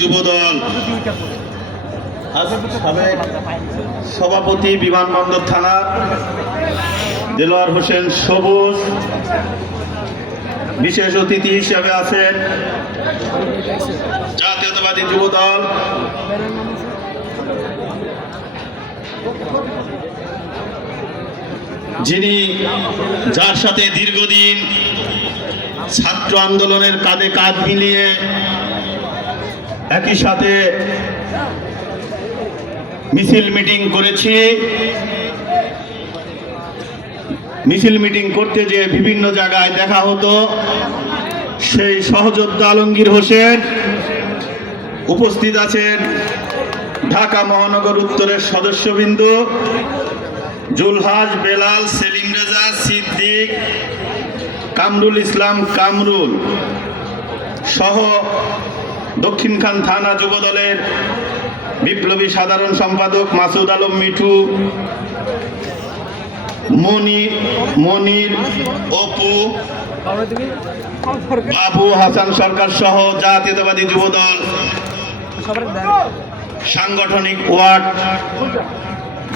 যুবদল। সাবেক সভাপতি বিমানবন্দর থানা, দেলোয়ার হোসেন সবুজ। বিশেষ অতিথি হিসেবে আছেন জাতীয়তাবাদী যুবদল। যিনি যার সাথে দীর্ঘদিন ছাত্র আন্দোলনের কাঁধে কাঁধ মিলিয়ে একই সাথে মিছিল মিটিং করেছি। মিছিল মিটিং করতে যে বিভিন্ন জায়গায় দেখা হতো, সেই সহযোদ্ধা আলমগীর হোসেন উপস্থিত আছেন ঢাকা মহানগর উত্তরের সদস্যবৃন্দ জুলহাজ, বেলাল, সেলিম রেজা, সিদ্দিক, কামরুল ইসলাম, কামরুল সহ দক্ষিণখান থানা যুবদলের বিপ্লবী সাধারণ সম্পাদক মাসুদ আলম মিঠু, মনি, মনির, অপু, বাবু হাসান সরকার সহ জাতীয়তাবাদী যুবদল, সাংগঠনিক ওয়ার্ড,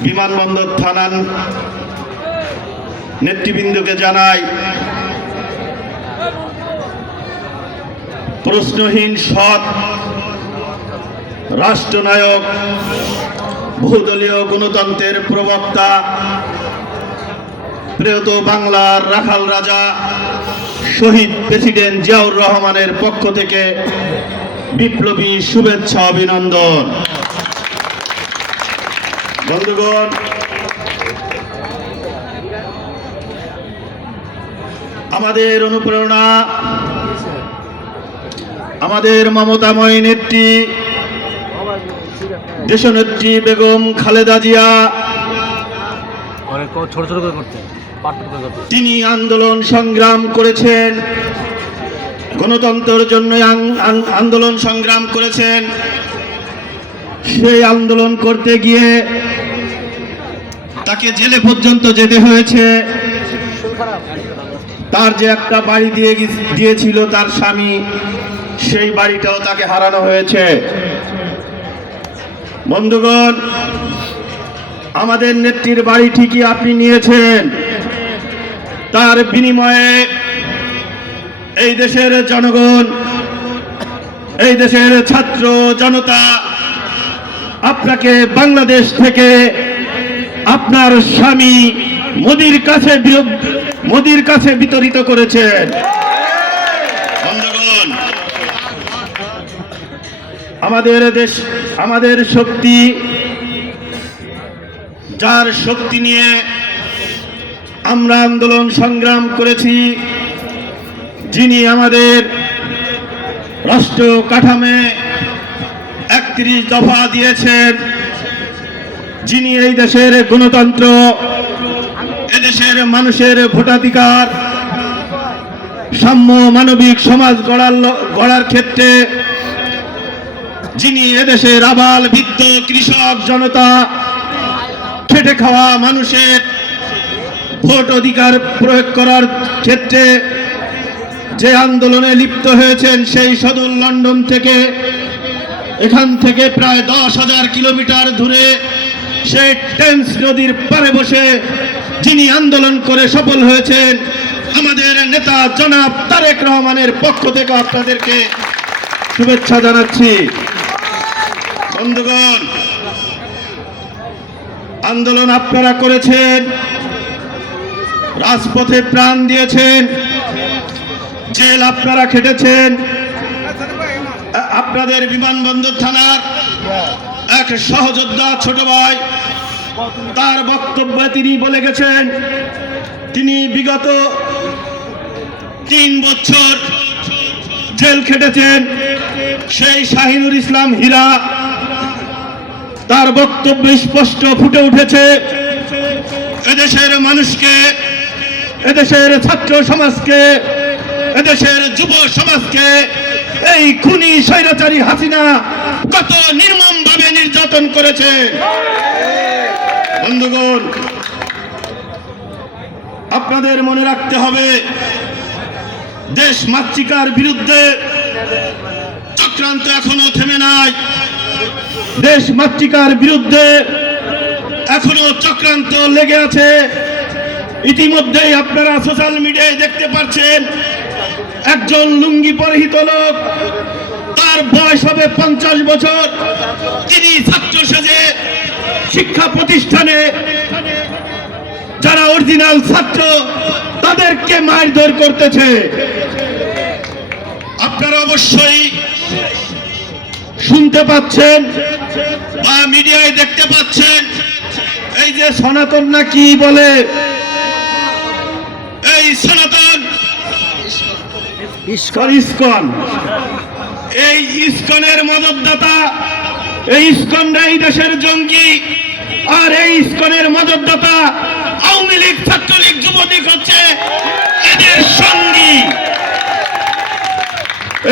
বিমানবন্দর থানার নেতৃবৃন্দকে জানাই প্রশ্নহীন সৎ রাষ্ট্রনায়ক, বহুদলীয় গণতন্ত্রের প্রবক্তা প্রিয়ত বাংলার রাখাল রাজা, শহীদ প্রেসিডেন্ট জিয়াউর রহমানের পক্ষ থেকে বিপ্লবী শুভেচ্ছা অভিনন্দন। বন্ধুগণ, আমাদের অনুপ্রেরণা আমাদের মমতাময় নেত্রী দেশনেত্রী বেগম খালেদা জিয়া। ছোট ছোট করে করতে। তিনি আন্দোলন সংগ্রাম করেছেন। গণতন্ত্রের জন্য আন্দোলন সংগ্রাম করেছেন। সেই আন্দোলন করতে গিয়ে তাকে জেলে পর্যন্ত যেতে হয়েছে। তার যে একটা বাড়ি দিয়ে দিয়েছিল তার স্বামী। সেই বাড়িটাও তাকে হারানো হয়েছে। বন্ধুগণ, আমাদের নেত্রীর বাড়ি ঠিকই আপনি নিয়েছেন। তার বিনিময়ে এই দেশের জনগণ, এই দেশের ছাত্র জনতা আপনাকে বাংলাদেশ থেকে আপনার স্বামী মোদির কাছে মোদির কাছে বিতরিত করেছেন। আমাদের দেশ, আমাদের শক্তি, যার শক্তি নিয়ে আমরা আন্দোলন সংগ্রাম করেছি, যিনি আমাদের রাষ্ট্র কাঠামে একত্রিশ দফা দিয়েছেন, যিনি এই দেশের গণতন্ত্র এদেশের মানুষের ভোটাধিকার, সাম্য মানবিক সমাজ গড়ার গড়ার ক্ষেত্রে যিনি এদেশের আবাল বৃদ্ধ কৃষক জনতা, খেটে খাওয়া মানুষের ভোট অধিকার প্রয়োগ করার ক্ষেত্রে যে আন্দোলনে লিপ্ত হয়েছেন সেই সদুল লন্ডন থেকে, এখান থেকে প্রায় দশ হাজার কিলোমিটার দূরে সেই টেন্স নদীর পারে বসে যিনি আন্দোলন করে সফল হয়েছেন, আমাদের নেতা জনাব তারেক রহমানের পক্ষ থেকে আপনাদেরকে শুভেচ্ছা জানাচ্ছি। বন্ধুগণ, আন্দোলন আপনারা করেছেন, রাজপথে প্রাণ দিয়েছেন, জেল আপনারা খেটেছেন আপনাদের বিমানবন্দর থানার এক সহযোদ্ধা ছোট ভাই, তার বক্তব্যে তিনি বলে গেছেন, তিনি বিগত তিন বছর জেল খেটেছেন, সেই শাহিনুর ইসলাম হীরা তার বক্তব্য স্পষ্ট ফুটে উঠেছে। এদেশের মানুষকে, এদেশের ছাত্র সমাজকে, এদেশের যুব সমাজকে, এই খুনি স্বৈরাচারী হাসিনা কত নির্মম ভাবে নির্যাতন করেছে। বন্ধুগণ, আপনাদের মনে রাখতে হবে, দেশ মাতৃকার বিরুদ্ধে চক্রান্ত এখনও থেমে নাই। দেশ মাতৃকার বিরুদ্ধে এখনও চক্রান্ত লেগে আছে। ইতিমধ্যেই আপনারা সোশ্যাল মিডিয়ায় দেখতে পাচ্ছেন, একজন লুঙ্গি পরিহিত লোক, তার বয়স হবে পঞ্চাশ বছর। তিনি ছাত্র সেজে শিক্ষা প্রতিষ্ঠানে যারা অরিজিনাল ছাত্র, তাদেরকে মারধর করতেছে। আপনারা অবশ্যই শুনতে পাচ্ছেন? বা মিডিয়ায় দেখতে পাচ্ছেন? এই যে সনাতন না কি বলে? এই সনাতন। ইস্কন। ইস্কন। এই ইস্কনের মদতদাতা এই ইস্কনরা এই দেশের জঙ্গি আর এই ইস্কনের মদতদাতা আওয়ামী লীগ ছাত্রলীগ যুবলীগ হচ্ছে এদের সঙ্গী।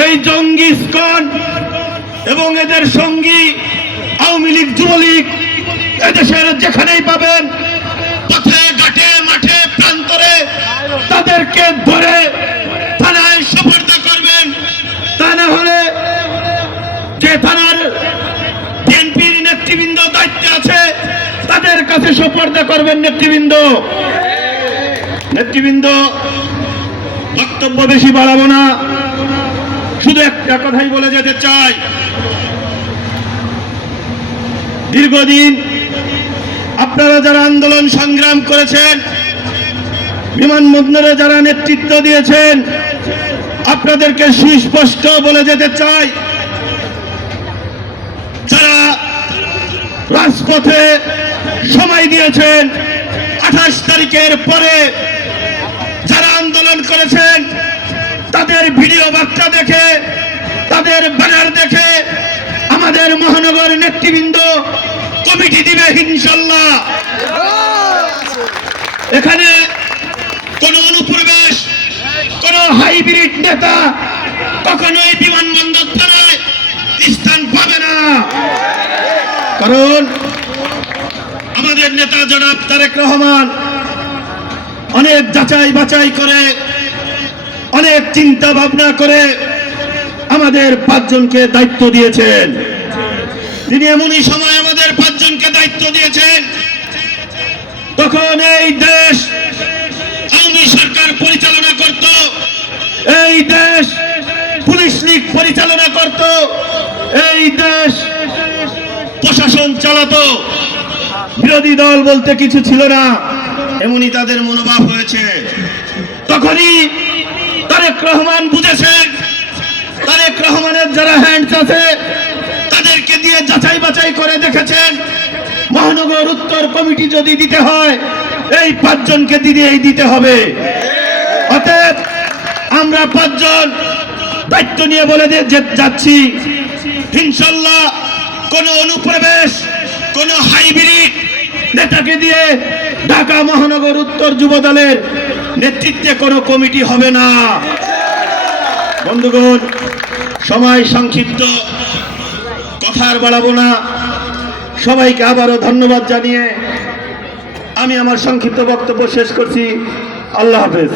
এই জঙ্গি ইস্কন এবং এদের সঙ্গী আওয়ামী লীগ, যুবলীগ এদেশের যেখানেই পাবেন, পথে, ঘাটে, মাঠে, প্রান্তরে তাদেরকে ধরে থানায় সুপর্দ করবেন। তা না হলে যে থানার বিএনপির নেতৃবৃন্দ দায়িত্বে আছে, তাদের কাছে সুপর্দ করবেন নেতৃবৃন্দ। নেতৃবৃন্দ, বক্তব্য বেশি বাড়াবো না। শুধু একটা কথাই বলে যেতে চাই। দীর্ঘদিন আপনারা যারা আন্দোলন সংগ্রাম করেছেন বিমানবন্দরে যারা নেতৃত্ব দিয়েছেন, আপনাদেরকে সুস্পষ্ট বলে যেতে চাই, যারা রাজপথে সময় দিয়েছেন, আঠাশ তারিখের পরে যারা আন্দোলন করেছেন তাদের ভিডিও বার্তা দেখে, তাদের ব্যানার দেখে আমাদের মহানগর নেতৃবৃন্দ কমিটি দিবে ইনশাল্লাহ এখানে কোন অনুপ্রবেশ, কোন হাইব্রিড নেতা কখনোই বিমানবন্দর থানায় স্থান পাবে না। কারণ আমাদের নেতা জনাব তারেক রহমান অনেক যাচাই বাছাই করে অনেক চিন্তা ভাবনা করে আমাদের পাঁচজনকে দায়িত্ব দিয়েছেন। তিনি এমনই সময় আমাদের পাঁচজনকে দায়িত্ব দিয়েছেন। তখন এই দেশ আওয়ামী সরকার পরিচালনা করত। এই দেশ পুলিশ লীগ পরিচালনা করত। এই দেশ প্রশাসন চালাতো। বিরোধী দল বলতে কিছু ছিল না। এমনই তাদের মনোভাব হয়েছে। তখনই তারেক রহমান বুঝেছেন তারেক রহমানের যারা হ্যান্ডস আছে, তাদেরকে দিয়ে যাচাই বাছাই করে দেখেছেন। মহানগর উত্তর কমিটি যদি দিতে হয়, এই পাঁচজনকে দিয়েই দিতে হবে। অতএব আমরা পাঁচজন দায়িত্ব নিয়ে বলে দিয়ে যাচ্ছি। ইনশাল্লাহ কোন অনুপ্রবেশ, কোন হাইব্রিড নেতাকে দিয়ে ঢাকা মহানগর উত্তর যুব দলের নেতৃত্বে কোনো কমিটি হবে না। বন্ধুগণ, সময় সংক্ষিপ্ত, কথার বাড়াবো না। সবাইকে আবারও ধন্যবাদ জানিয়ে আমি আমার সংক্ষিপ্ত বক্তব্য শেষ করছি। আল্লাহ হাফেজ।